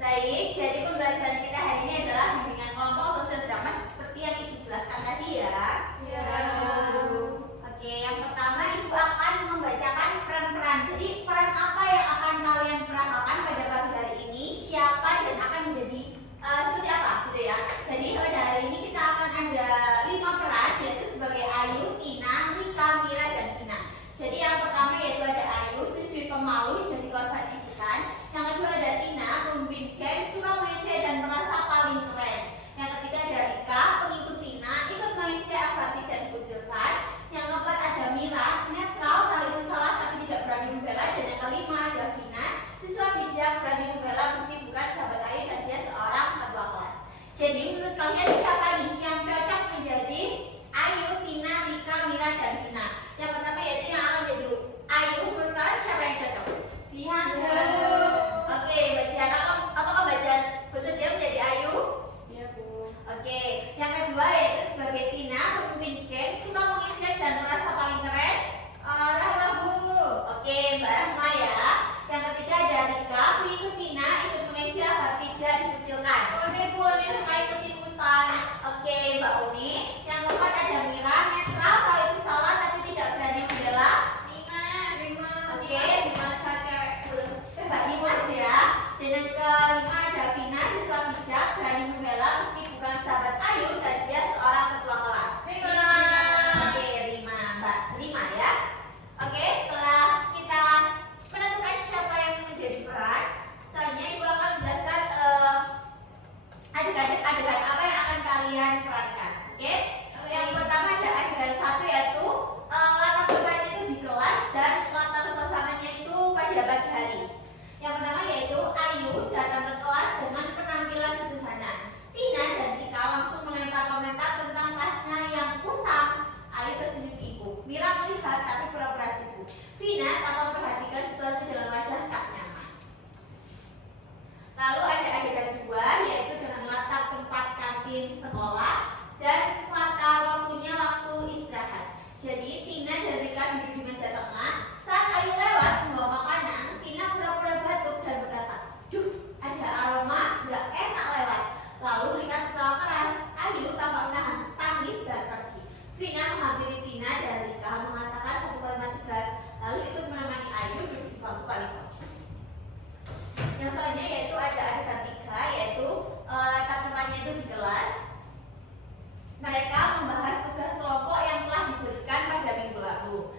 Baik, jadi pembelajaran kita hari ini adalah bimbingan kelompok sosial drama seperti yang Ibu jelaskan tadi ya. Ya. Oke, yang pertama Ibu akan membacakan peran-peran. Jadi peran apa yang akan kalian peramalkan pada pagi hari ini? Siapa dan akan menjadi seperti apa gitu ya. Jadi pada hari ini kita akan ada 5 peran, yaitu sebagai Ayu, Tina, Rika, Mira, dan Vina. Jadi yang pertama yaitu ada Ayu, siswi pemalu jadi korban ejekan. Yang kedua ada Tina, pemimpin geng, suka mengejek dan merasa paling keren. Yang ketiga ada Rika, pengikut Tina, ikut mengejek agar tidak dikucilkan. Yang keempat ada Mira, netral, tahu itu salah tapi tidak berani membela. Dan yang kelima ada Vina, siswa bijak, berani membela meski bukan sahabat Ayu dan dia seorang ketua kelas. Jadi menurut kalian siapa nih yang cocok menjadi Ayu, Tina, Rika, Mira, dan Vina? Yang pertama yaitu yang akan jadi Ayu, menurut kalian siapa yang cocok? Jihan. Oke, Mbak Jihan, apakah Mbak Jihan bersedia menjadi Ayu? Iya, Bu. Oke, yang kedua yaitu sebagai Tina, pemimpin geng, suka mengejek dan merasa paling keren. Rahma, Bu. Oke, Mbak Rahma ya. Yang ketiga ada Rika, pengikut Tina, ikut mengejek agar tidak dikucilkan. Uni, Bu, Uni suka ikut-ikutan. Oke, Mbak Uni. Yang keempat ada Mira, netral, tahu itu salah tapi tidak berani membela. Rima. Oke. Gimana cewek? Coba Dimas ya. Dan yang kelima ada Vina, siswa bijak, berani membela meski bukan sahabat Ayu dan dia seorang ketua kelas. Rima. Oke, Mbak Rima ya. Oke, setelah kita menentukan siapa yang menjadi peran, selanjutnya Ibu akan menjelaskan adegan apa yang akan kalian perankan. Oke? Yang pertama ada adegan 1 yaitu latar tempatnya itu di kelas dan latar suasananya itu pada pagi hari. Yang pertama yaitu Ayu datang ke kelas dengan penampilan sederhana. Tina dan Rika langsung melempar komentar tentang tasnya yang kusam. Ayu tersenyum ibu. Mira melihat tapi pura-pura sibuk. Vina tanpa memperhatikan situasi dengan wajah tak nyaman. Lalu ada adegan 2 yaitu dengan latar tempat kantin sekolah dan latar waktunya waktu istirahat. Jadi Tina dan Rika duduk di meja tengah. Saat Ayu lewat membawa makanan, Tina pura-pura batuk dan berkata, "Duh, ada aroma nggak enak lewat." Lalu Rika tertawa keras. Ayu tampak menahan tangis dan pergi. Vina menghampiri Tina dan Rika mengatakan satu kalimat tegas, lalu ikut menemani Ayu duduk di bangku paling pojok. Yang selanjutnya yaitu ada adegan 3 yaitu latar tempatnya itu di kelas. Mereka membahas tugas kelompok yang telah diberikan pada minggu lalu.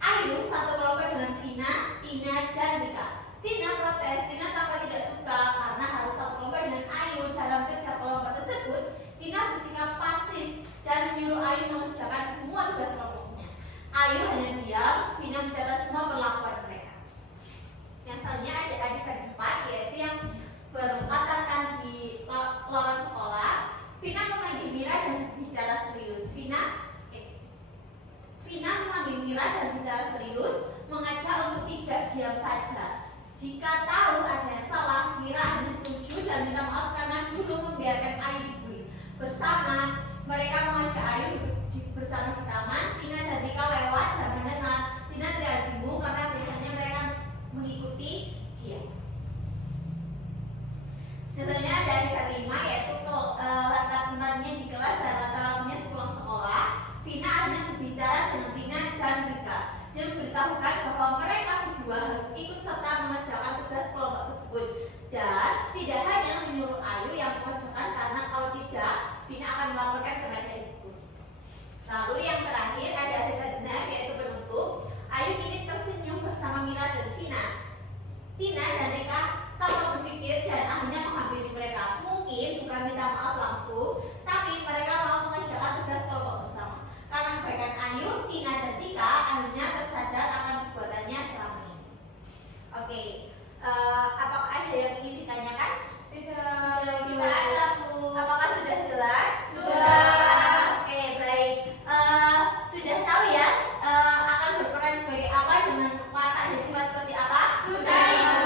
Ayu satu kelompok dengan Vina, Tina, dan Rika. Tina protes. Tina tampak tidak suka karena harus satu kelompok dengan Ayu. Dalam kerja kelompok tersebut, Tina bersikap pasif dan menyuruh Ayu mengerjakan semua tugas kelompoknya. Ayu hanya diam. Vina mencatat semua perlakuan mereka. Yang selanjutnya ada adegan 4 yaitu yang berlatarkan di lorong sekolah. Vina memanggil Mira dan bicara serius. Vina memanggil Mira dan bicara serius, mengajak untuk tidak diam saja. Jika tahu ada yang salah, Mira hanya setuju dan minta maaf karena dulu membiarkan Ayu dibully. Bersama mereka mengajak Ayu bersama di taman. Tina dan Rika lewat dan mendengar. Tina tidak bingung karena biasanya mereka mengikuti dia. Contohnya ada adegan 5 yaitu latar tempatnya di kelas dan latar waktunya sepulang sekolah. Vina akhirnya berbicara dengan Tina dan Rika. Dia memberitahukan bahwa mereka berdua harus ikut serta mengerjakan tugas kelompok tersebut dan tidak hanya menyuruh Ayu yang mengerjakan karena kalau tidak Vina akan melaporkan kepada ibu. Lalu yang terakhir ada adegan 6 yaitu penutup. Ayu kini tersenyum bersama Mira dan Vina. Tina dan Rika tanpa berpikir dan akhirnya menghampiri mereka. Mungkin bukan minta maaf langsung, tapi mereka mau mengerjakan tugas kelompok bersama. Karena kebaikan Ayu, Tina dan Rika akhirnya tersadar akan perbuatannya selama ini. Oke, apakah ada yang ingin ditanyakan? Tidak. Tidak ada, Bu. Apakah sudah jelas? Sudah. Oke, baik. Sudah tahu ya akan berperan sebagai apa dengan watak dan sifat seperti apa? Sudah, Ibu.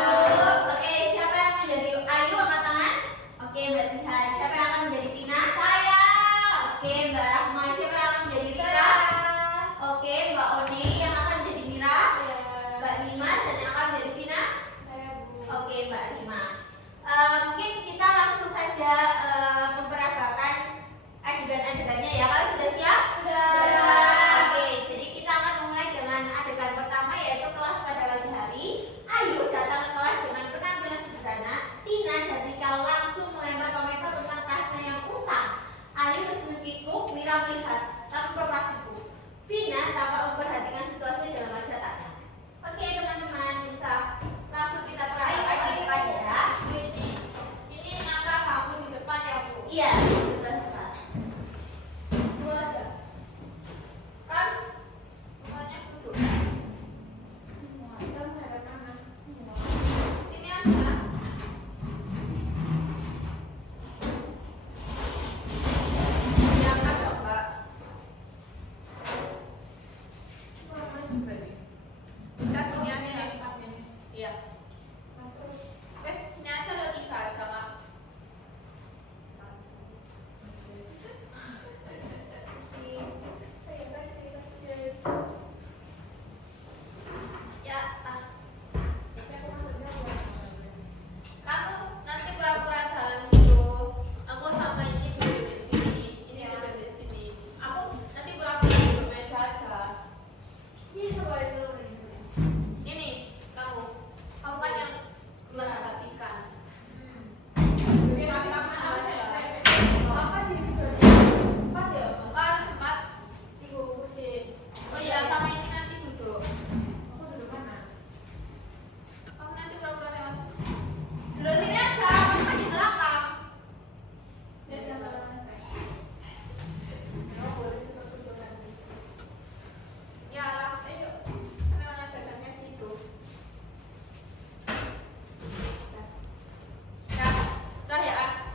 Oke, siapa yang menjadi Ayu angkat tangan? Oke, Mbak Zihan. Siapa yang akan menjadi Tina? Saya. Oke, Mbak Rahma. Siapa yang akan menjadi Rika? Saya. Oke, Mbak Oni.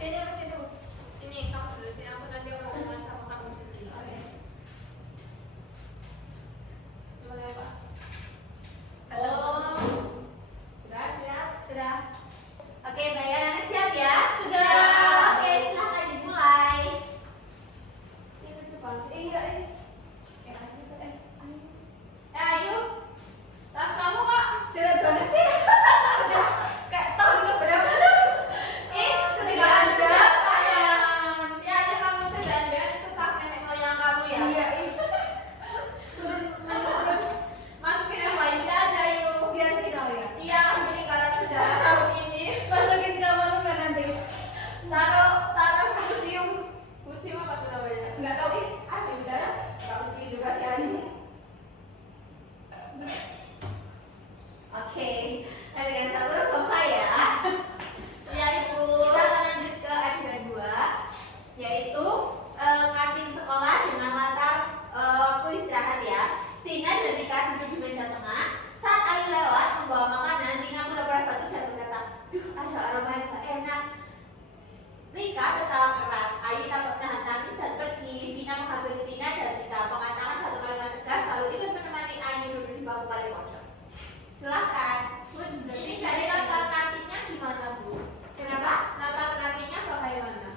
Sini Mas itu. Ini kamu dulu sini, aku nanti ngomong sama kamu sendiri. Oke. Boleh Pak? Oh. Sudah, siap. Sudah. Oke, bayarannya siap ya? Sudah. Oke, silahkan dimulai. Ini lucu banget. Iya, Ayu, tas kamu kok jelek banget sih. Udah kayak tahun keberapa tuh? ketinggalan aja. sayang. Ya ada kamu tuh dan itu tas nenek moyang kamu ya. Iya, Turun. Masukin yang lain aja yuk. biar final ya. Iya, ketinggalan sejarah tahun ini. Masukin ke malu nggak nanti? Taruh ke museum. Museum apa tuh namanya? Nggak tahu ih. Ada udah. Nggak penting juga sih Ayu. Oke, nah dengan satu selesai ya. Iya Ibu. Kita akan lanjut ke adegan 2, yaitu kantin sekolah dengan latar waktu istirahat ya. Tina dan Rika duduk di meja tengah. Saat Ayu lewat membawa makanan, Tina benar-benar batuk dan berkata, "Duh, ada aroma yang gak enak." Rika tertawa keras. Ayu tampak menahan tangis dan pergi. Vina menghampiri Tina dan Rika mengatakan satu kalimat tegas lalu ikut menemani Ayu duduk di bangku paling pojok. Silahkan. Bun, Ini dari latar kantinnya gimana Bu? Kenapa? Latar kantinnya bagaimana?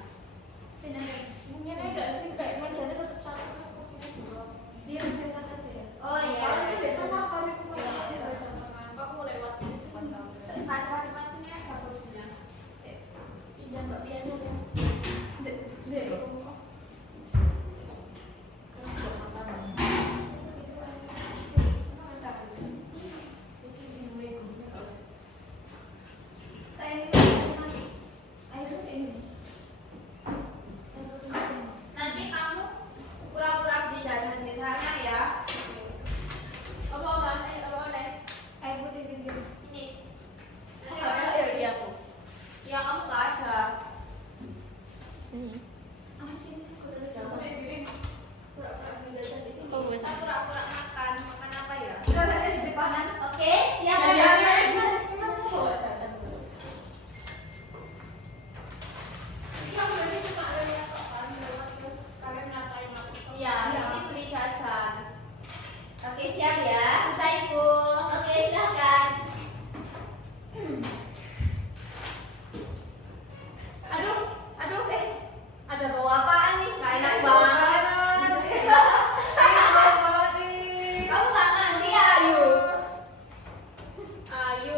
Sini aja. Mungkin enggak sih kayak mejanya tetap sama terus kursinya dua. Dia meja satu aja ya. Oh iya. Aku lewat ini cuma tahu. Depan sini aja kursinya. Iya Mbak Piano ya. Dek. Nanti kamu pura-pura beli jajan di sana ya. Apa deh? Air putih gitu. Ini. Iya aku. Ya kamu nggak ada. Apa sih ini? Pura-pura beli jajan di sini. Kita pura-pura makan. Makan apa ya? Kita di depanan. Oke, siap Ya, ya. ya, Iya, ini beli jajan. Oke, siap ya. Udah Ibu. Oke, silahkan. Aduh, ada bau apaan nih? Nggak enak banget. Kamu nggak ngerti ya, Ayu? Ayu,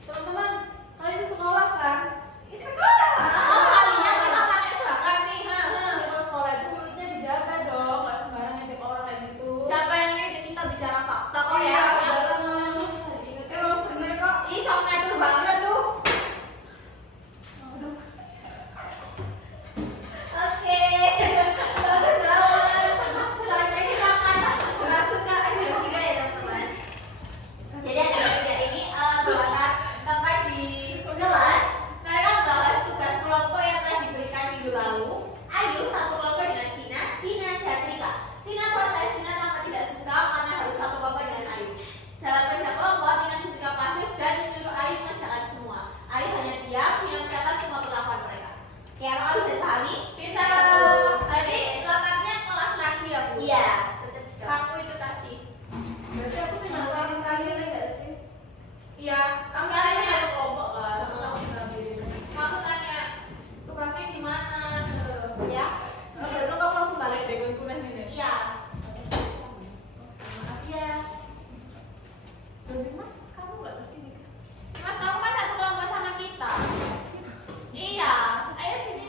teman-teman, kalian di sekolah kan? Oh, kalian kita pakai seragam nih, Kalau sekolah itu mulutnya dijaga dong, nggak sembarang ngejek orang kayak gitu. Siapa yang ngajak kita bicara fakta kok Iya, ya? beneran bisa diingetin. Bener kok. Ih, sok ngatur banget tuh. Oke. Bagus banget. Selanjutnya kita akan masuk ke adegan 3 ya, teman-teman. Jadi adegan 3 ini berlatar tempat di kelas. Mereka membahas tugas kelompok yang telah diberikan minggu lalu. Ayu satu kelompok dengan Tina dan Rika. Tina protes, Tina tampak tidak suka karena harus satu kelompok dengan Ayu. Dalam kerja kelompok, Tina bersikap pasif dan menyuruh Ayu mengerjakan semua. Ayu hanya diam, Tina mencatat semua perlakuan mereka. Ya, apakah bisa dipahami? Bisa. Tadi latarnya kelas lagi ya, Bu? Iya, tetap di kelas. Aku itu tadi. Berarti aku sih ngelakuin terakhir nggak sih? Iya, kamu Kalian tanya. ada kelompok kan? Terus aku ngambilin. Kamu tanya tugasnya gimana? Ya? Berarti kamu langsung balik deh, gue kuliah nih. Iya. Maaf ya. Tapi Mas, kamu nggak kesini kan? Mas, kamu kan satu kelompok sama kita. Iya. Ayo sini.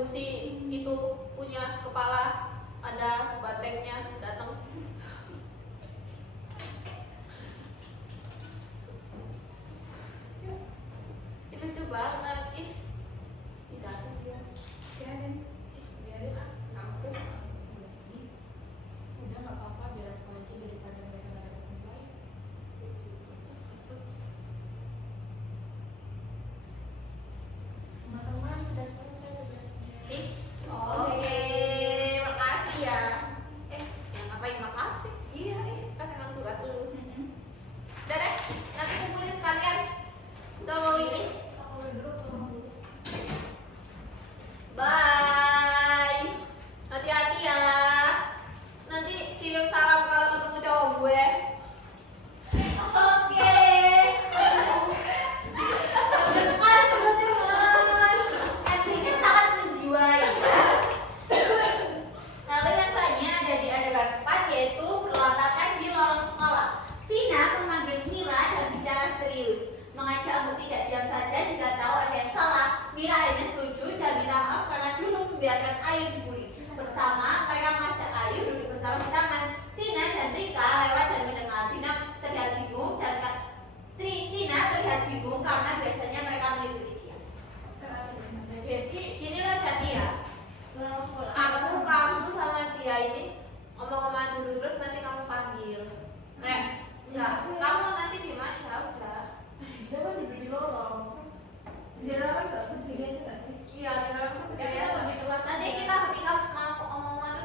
dulu si itu punya kepala ada batengnya datang. Itu lucu banget. Ih, datang dia. Biarin ah, kampus. Udah nggak apa-apa, biar aku aja daripada mereka nggak dapat nilai. Teman-teman sudah selesai tugasnya. Ih, oke, makasih ya. Ngapain makasih? Iya, kan emang tugas lu. Udah deh, nanti kumpulin sekalian. Kita mau ini. Aku dulu pulang dulu. Bye. Hati-hati ya. Nanti kirim salam kalau ketemu cowok gue. Oke. Bagus sekali teman-teman. Artinya sangat menjiwai. Lalu yang selanjutnya ada di adegan 4, yaitu berlatarkan di lorong sekolah. Vina memanggil Mira dan bicara serius, mengajak untuk tidak diam saja jika tahu ada yang salah. Mira akhirnya setuju dan minta maaf karena dulu membiarkan Ayu dibully. Bersama mereka mengajak Ayu duduk bersama di taman. Tina dan Rika lewat dan mendengar. Tina terlihat bingung karena biasanya mereka mengikuti dia. Gini loh Jati ya. Aku kamu sama dia ini omong-omongan dulu terus nanti kamu panggil. Kamu nanti di aja udah. Dia kan duduk di lorong. Di dalam nggak berdiri aja nggak sih? Iya, di dalam Dia kan di kelas. nanti kita ketika mau omongan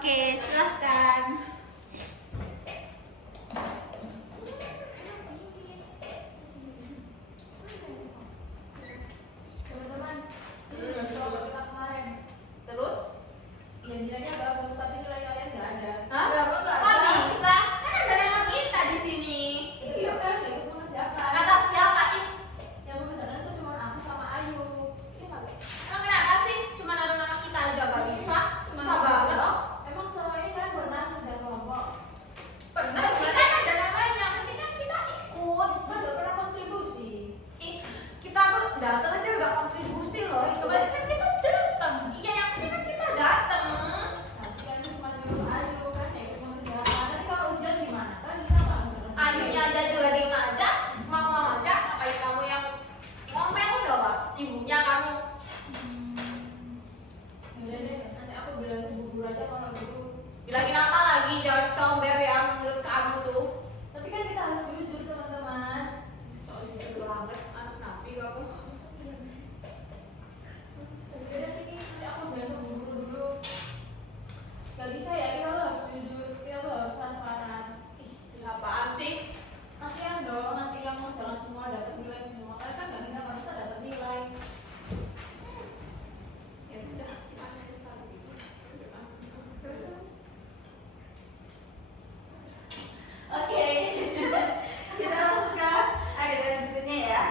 Oke, silahkan. Teman-teman, ini udah soal kita kemarin. Terus yang nilainya bagus, tapi nilai kalian nggak ada. Hah? Enggak Kok ada. bisa? Kan ada nama kita di sini. Iya kan, nggak ikut mengerjakan. Kata siapa sih? Yang mengerjakan itu cuma aku sama Ayu. Iya nggak? Emang kenapa sih? Cuma ada nama kita aja gak bisa? Cuma Susah banget. loh. Emang selama ini kalian pernah kerja kelompok? Pernah, kan ada namanya. Tapi kan kita ikut. Kan nggak pernah kontribusi. Ih, kita tuh datang aja udah kontribusi loh. Kemarin kan kita datang. Iya, yang penting kan kita datang. Tapi kan cuma nyuruh Ayu kan ya ikut mengerjakan. Nanti kalau ujian gimana? Kan kita nggak mengerjakan. Ayunya aja juga diem aja, mau aja. Ngapain kamu yang ngomel coba? Ibunya kamu. Yaudah deh, nanti aku bilang ke Bu Guru aja kalau gitu. Bilangin apa lagi? Jangan comber yang mulut kamu tuh. Tapi kan kita harus jujur teman-teman. Oh, jujur banget, anak nabi kamu. Yaudah sini, nanti aku bilang ke Bu Guru dulu. Gak bisa ya, kita tuh harus jujur, kita tuh harus transparan. Ih, apaan sih? Nanti yang dong, nanti yang mau jalan semua dapat nilai semua. Kalian kan nggak bisa bisa dapat nilai. Ya udah, kita bisa. Oke, kita langsung ke adegan berikutnya ya,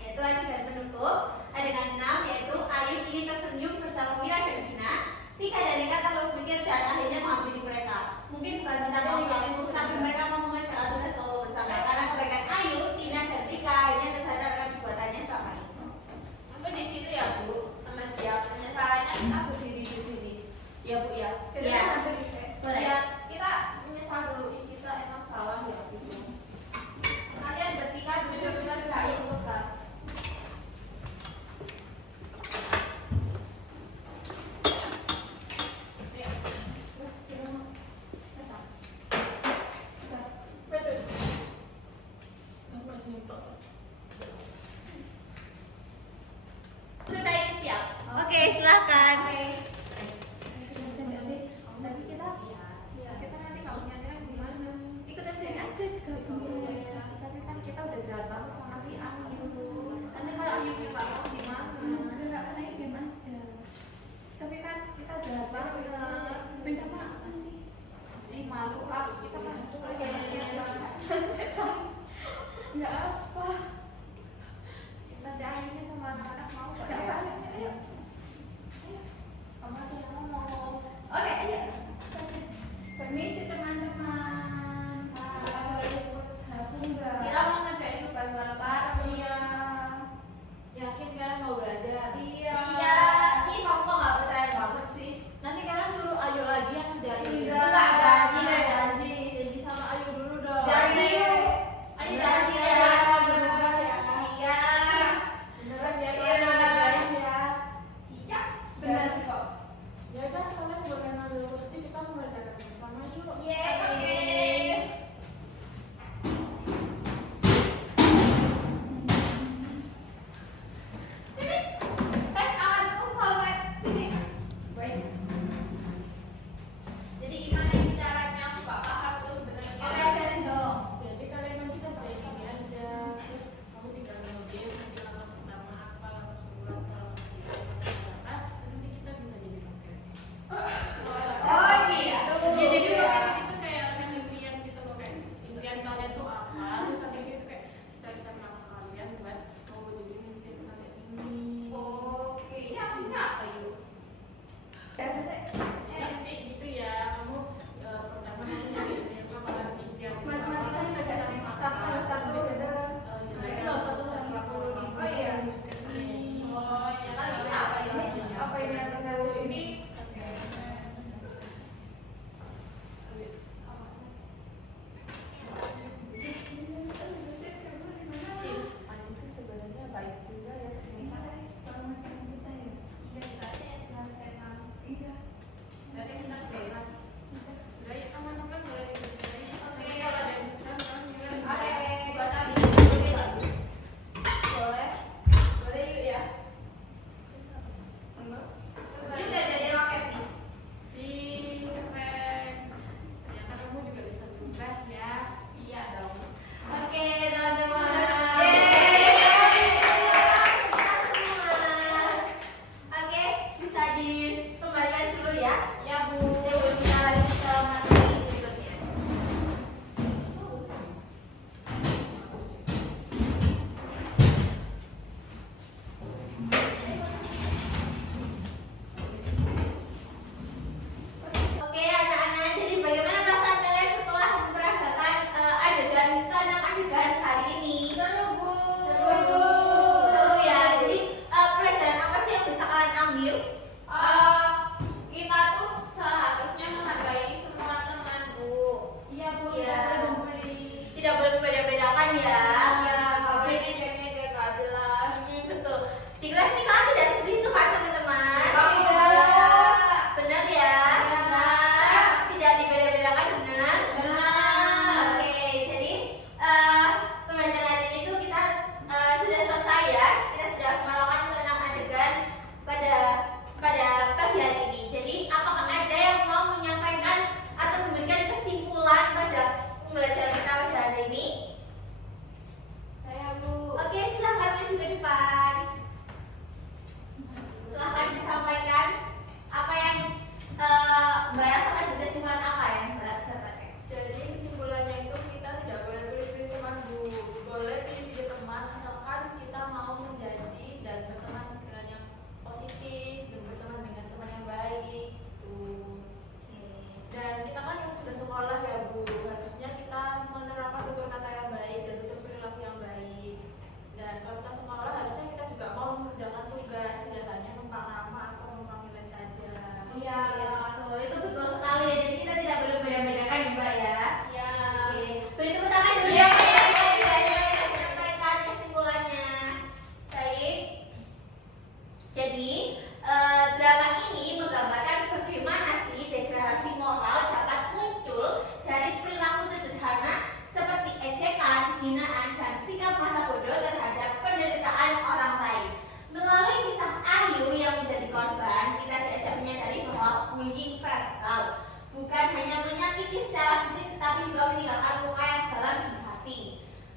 yaitu adegan penutup. Adegan 6 yaitu Ayu kini tersenyum bersama Mira dan Dina. Tika dan Rika tak berpikir dan akhirnya menghampiri mereka. Mungkin bukan minta maaf langsung, tapi mereka mau mengerjakan tugas kelompok bersama. Karena kebaikan Ayu, Tina dan Rika akhirnya tersadar akan perbuatannya selama ini. Aku di situ ya Bu, sama dia. Penyesalannya kita berdiri di sini. Ya Bu ya. Iya. Boleh. Ya, kita menyesal dulu. Ih, kita emang salah ya gitu. Kalian bertiga benar-benar saya tugas. Sudah ini siap. Oke, silahkan. Tapi kita nanti kalau nyarinya gimana? Ikut aja gabung. Tapi kan kita udah jalan banget sama si Ayu. Nanti kalau Ayu nggak mau gimana? Enggak, karena ini diam aja. Tapi kan kita jalan banget. Minta maaf sih. Ih, malu ah, kita kan Enggak apa. nanti Ayunya sama anak-anak mau kok Enggak ya. apa. Ayo.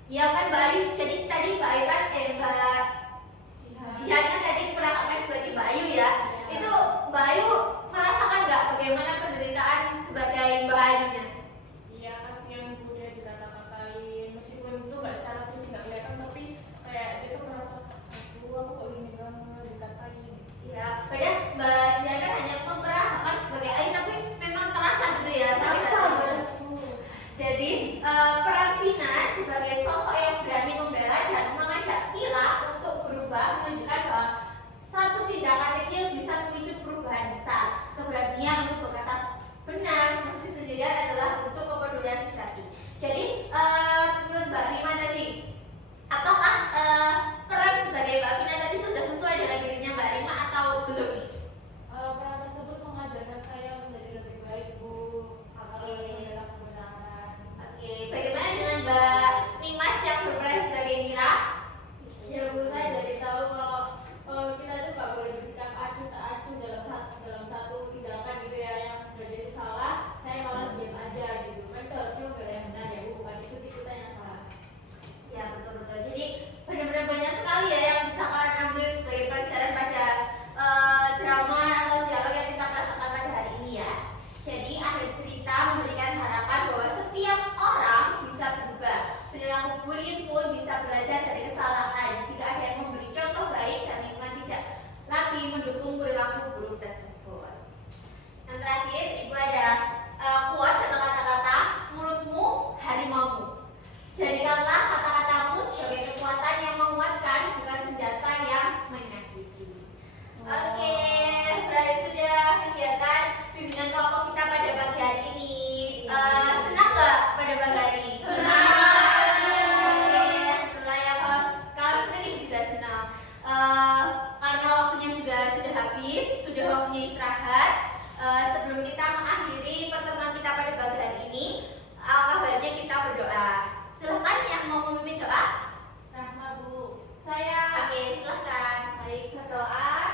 Ya kan Mbak Ayu, jadi tadi Mbak Ayu kan Mbak Jihan kan tadi perannya sebagai Mbak Ayu ya. Itu Mbak Ayu merasakan nggak bagaimana penderitaan sebagai Mbak Ayunya? Iya, kasihan ibu dia dikata-katain, meskipun itu nggak secara fisik nggak kelihatan, tapi kayak dia tuh merasa, aduh aku kok gini banget dikatain. Ya, padahal Mbak Jihan kan hanya memperankan sebagai Ayu, tapi memang terasa gitu ya. Jadi peran Vina sebagai sosok yang berani membela dan mengajak Mira untuk berubah menunjukkan bahwa satu tindakan kecil bisa memicu perubahan besar. Keberanian untuk berkata benar meski sendirian adalah bentuk kepedulian sejati. Jadi menurut Mbak Rima tadi, apakah peran sebagai Mbak Vina tadi sudah sesuai dengan dirinya Mbak Rima atau belum? Peran tersebut mengajarkan saya menjadi lebih baik, Bu, agar lebih membela kebenaran. Oke, bagaimana dengan Mbak Nimas yang berperan sebagai Mira? Ya Bu, saya jadi tahu kalau kita itu nggak boleh bersikap acuh tak acuh dalam satu tindakan gitu ya, yang sudah jadi salah, saya malah diam aja gitu. Kan itu harusnya membela yang benar ya Bu, bukan ikuti kita yang salah. Ya betul-betul. Jadi benar-benar banyak sekali ya yang bisa kalian ambil sebagai pelajaran pada drama atau dialog yang kita rasakan pada hari ini ya. Jadi akhir cerita memberikan harapan bahwa setiap orang bisa berubah. Perilaku bullying pun bisa belajar dari kesalahan jika ada yang memberi contoh baik dan lingkungan tidak lagi mendukung perilaku buruk tersebut. Yang terakhir, Ibu ada quotes atau kata-kata, mulutmu harimaumu. Jadikanlah kata-katamu sebagai kekuatan yang menguatkan, bukan senjata yang menyakiti. Oke, berakhir sudah kegiatan bimbingan kelompok kita pada pagi hari ini. Senang nggak pada pagi hari ini? Senang. Alhamdulillah ya, kalau senang Ibu juga senang. Karena waktunya juga sudah habis, sudah waktunya istirahat. Sebelum kita mengakhiri pertemuan kita pada pagi hari ini, alangkah baiknya kita berdoa. Silahkan yang mau memimpin doa. Rahma Bu. Saya. Oke, silahkan. Baik, berdoa.